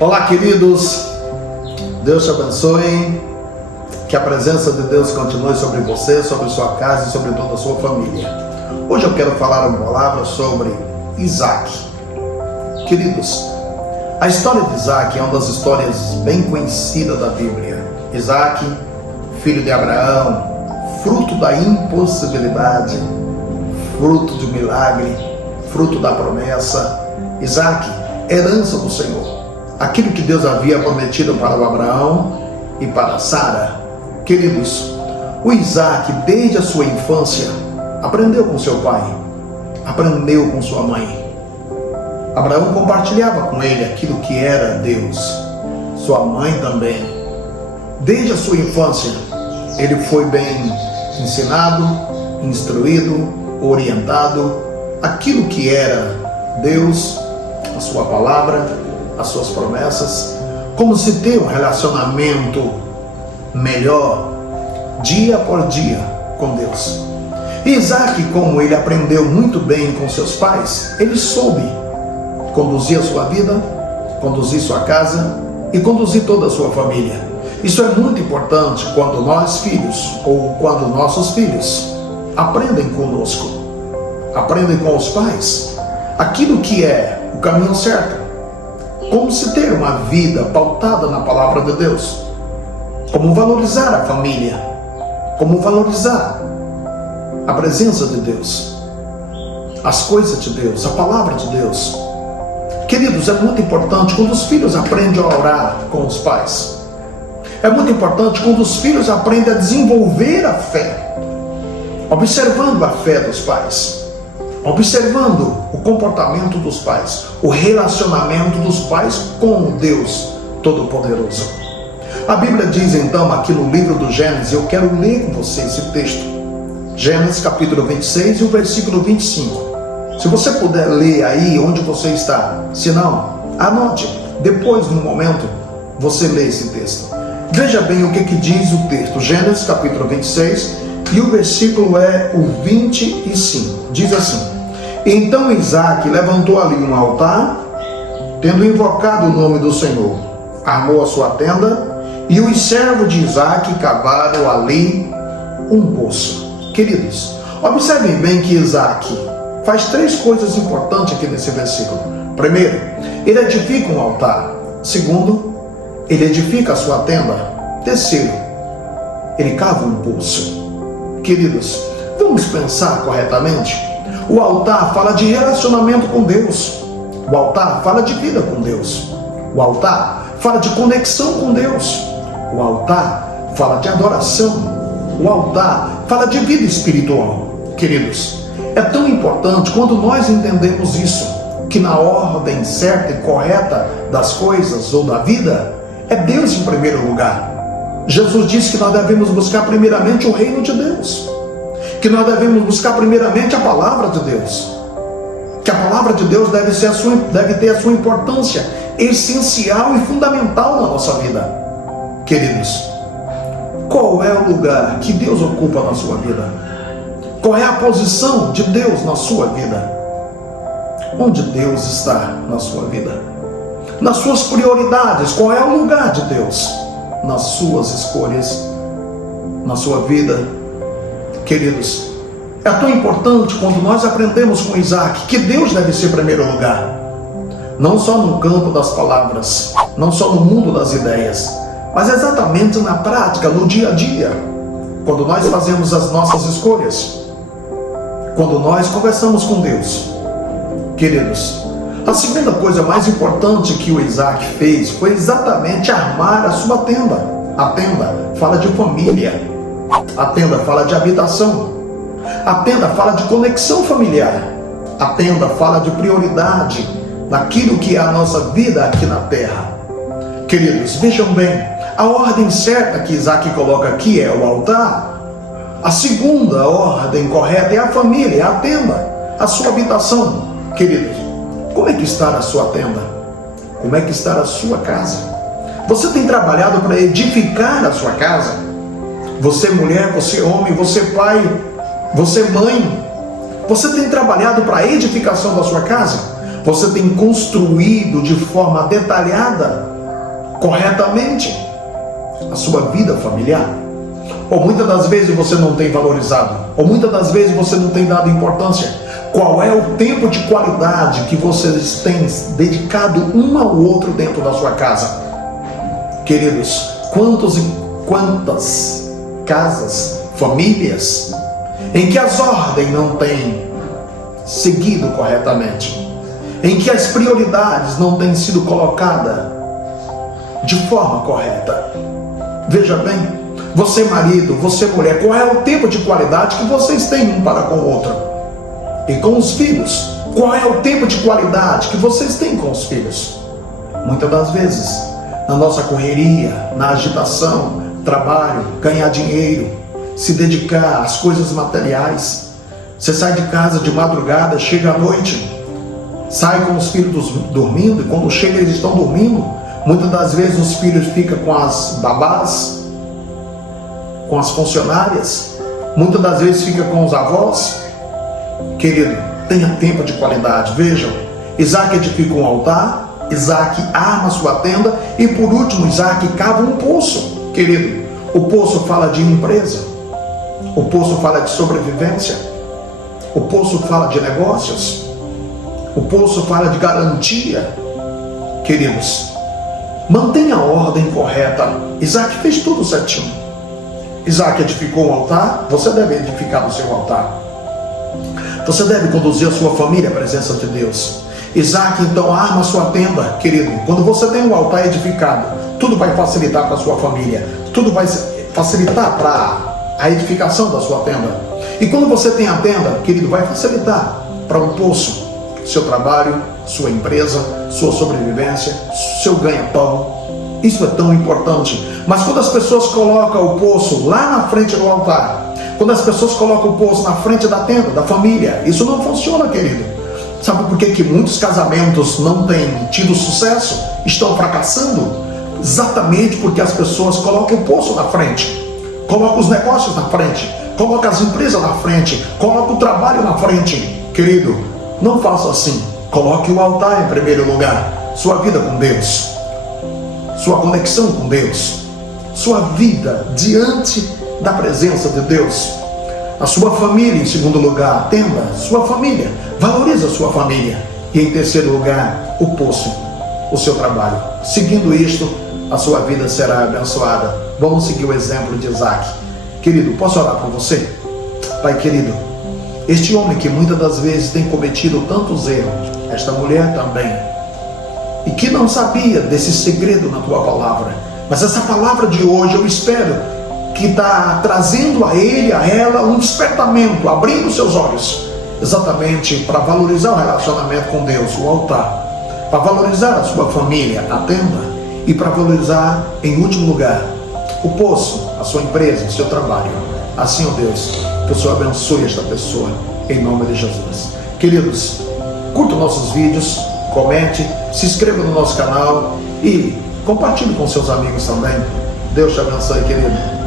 Olá, queridos, Deus te abençoe, que a presença de Deus continue sobre você, sobre sua casa e sobre toda a sua família. Hoje eu quero falar uma palavra sobre Isaac. Queridos, a história de Isaac é uma das histórias bem conhecidas da Bíblia. Isaac, filho de Abraão, fruto da impossibilidade, fruto de um milagre, fruto da promessa. Isaac, herança do Senhor. Aquilo que Deus havia prometido para o Abraão e para Sara. Queridos, o Isaac, desde a sua infância, aprendeu com seu pai, aprendeu com sua mãe. Abraão compartilhava com ele aquilo que era Deus, sua mãe também. Desde a sua infância, ele foi bem ensinado, instruído, orientado, aquilo que era Deus, a sua palavra, as suas promessas, como se ter um relacionamento melhor, dia por dia, com Deus. E Isaac, como ele aprendeu muito bem com seus pais, ele soube conduzir a sua vida, conduzir sua casa e conduzir toda a sua família. Isso é muito importante quando nós filhos, ou quando nossos filhos, aprendem conosco, aprendem com os pais, aquilo que é o caminho certo. Como se ter uma vida pautada na palavra de Deus, como valorizar a família, como valorizar a presença de Deus, as coisas de Deus, a palavra de Deus. Queridos, é muito importante quando os filhos aprendem a orar com os pais. É muito importante quando os filhos aprendem a desenvolver a fé, observando a fé dos pais, observando o comportamento dos pais, o relacionamento dos pais com Deus Todo-Poderoso. A Bíblia diz então aqui no livro do Gênesis, eu quero ler com você esse texto, Gênesis capítulo 26 e o versículo 25. Se você puder ler aí onde você está, se não, anote, depois no momento você lê esse texto. Veja bem o que diz o texto, Gênesis capítulo 26 e o versículo é o 25, diz assim: então Isaac levantou ali um altar, tendo invocado o nome do Senhor, armou a sua tenda, e os servos de Isaac cavaram ali um poço. Queridos, observem bem que Isaac faz três coisas importantes aqui nesse versículo. Primeiro, ele edifica um altar. Segundo, ele edifica a sua tenda. Terceiro, ele cava um poço. Queridos, vamos pensar corretamente. O altar fala de relacionamento com Deus. O altar fala de vida com Deus. O altar fala de conexão com Deus. O altar fala de adoração. O altar fala de vida espiritual. Queridos, é tão importante quando nós entendemos isso, que na ordem certa e correta das coisas ou da vida, é Deus em primeiro lugar. Jesus disse que nós devemos buscar primeiramente o reino de Deus, que nós devemos buscar primeiramente a palavra de Deus, que a palavra de Deus deve ter a sua importância essencial e fundamental na nossa vida. Queridos, qual é o lugar que Deus ocupa na sua vida? Qual é a posição de Deus na sua vida? Onde Deus está na sua vida? Nas suas prioridades, qual é o lugar de Deus? Nas suas escolhas, na sua vida. Queridos, é tão importante quando nós aprendemos com Isaac que Deus deve ser primeiro lugar, não só no campo das palavras, não só no mundo das ideias, mas exatamente na prática, no dia a dia, quando nós fazemos as nossas escolhas, quando nós conversamos com Deus. Queridos, a segunda coisa mais importante que o Isaac fez foi exatamente armar a sua tenda. A tenda fala de família, a tenda fala de habitação, a tenda fala de conexão familiar, a tenda fala de prioridade naquilo que é a nossa vida aqui na terra. Queridos, vejam bem, a ordem certa que Isaac coloca aqui é o altar. A segunda ordem correta é a família, a tenda, a sua habitação. Queridos, como é que está a sua tenda? Como é que está a sua casa? Você tem trabalhado para edificar a sua casa? Você mulher, você homem, você pai, você mãe, você tem trabalhado para a edificação da sua casa? Você tem construído de forma detalhada, corretamente, a sua vida familiar? Ou muitas das vezes você não tem valorizado? Ou muitas das vezes você não tem dado importância? Qual é o tempo de qualidade que vocês têm dedicado um ao outro dentro da sua casa? Queridos, quantos e quantas casas, famílias, em que as ordens não têm seguido corretamente, em que as prioridades não têm sido colocadas de forma correta. Veja bem, você marido, você mulher, qual é o tempo de qualidade que vocês têm um para com o outro? E com os filhos, qual é o tempo de qualidade que vocês têm com os filhos? Muitas das vezes, na nossa correria, na agitação, trabalho, ganhar dinheiro, se dedicar às coisas materiais, você sai de casa de madrugada, chega à noite, sai com os filhos dormindo, e quando chega eles estão dormindo, muitas das vezes os filhos ficam com as babás, com as funcionárias, muitas das vezes fica com os avós. Querido, tenha tempo de qualidade. Vejam, Isaac edifica um altar, Isaac arma sua tenda e por último Isaac cava um poço. Querido, o poço fala de empresa, o poço fala de sobrevivência, o poço fala de negócios, o poço fala de garantia. Queridos, mantenha a ordem correta. Isaac fez tudo certinho. Isaac edificou um altar, você deve edificar o seu altar. Você deve conduzir a sua família à presença de Deus. Isaac então arma a sua tenda, querido. Quando você tem um altar edificado, tudo vai facilitar para a sua família, tudo vai facilitar para a edificação da sua tenda. E quando você tem a tenda, querido, vai facilitar para um poço, seu trabalho, sua empresa, sua sobrevivência, seu ganha-pão. Isso é tão importante. Mas quando as pessoas colocam o poço lá na frente do altar, quando as pessoas colocam o poço na frente da tenda, da família, isso não funciona, querido. Sabe por que muitos casamentos não têm tido sucesso? Estão fracassando? Exatamente porque as pessoas colocam o poço na frente, colocam os negócios na frente, colocam as empresas na frente, colocam o trabalho na frente. Querido, não faça assim. Coloque o altar em primeiro lugar. Sua vida com Deus, sua conexão com Deus, sua vida diante da presença de Deus, a sua família em segundo lugar. Atenda sua família, valorize a sua família, e em terceiro lugar, o poço, o seu trabalho. Seguindo isto, a sua vida será abençoada. Vamos seguir o exemplo de Isaac. Querido, posso orar por você? Pai querido, este homem que muitas das vezes tem cometido tantos erros, esta mulher também, e que não sabia desse segredo na tua palavra, mas essa palavra de hoje eu espero que está trazendo a ele, a ela, um despertamento, abrindo seus olhos, exatamente para valorizar o relacionamento com Deus, o altar, para valorizar a sua família, a tenda, e para valorizar, em último lugar, o poço, a sua empresa, o seu trabalho. Assim, ó Deus, que o Senhor abençoe esta pessoa, em nome de Jesus. Queridos, curta nossos vídeos, comente, se inscreva no nosso canal e compartilhe com seus amigos também. Deus te abençoe, querido.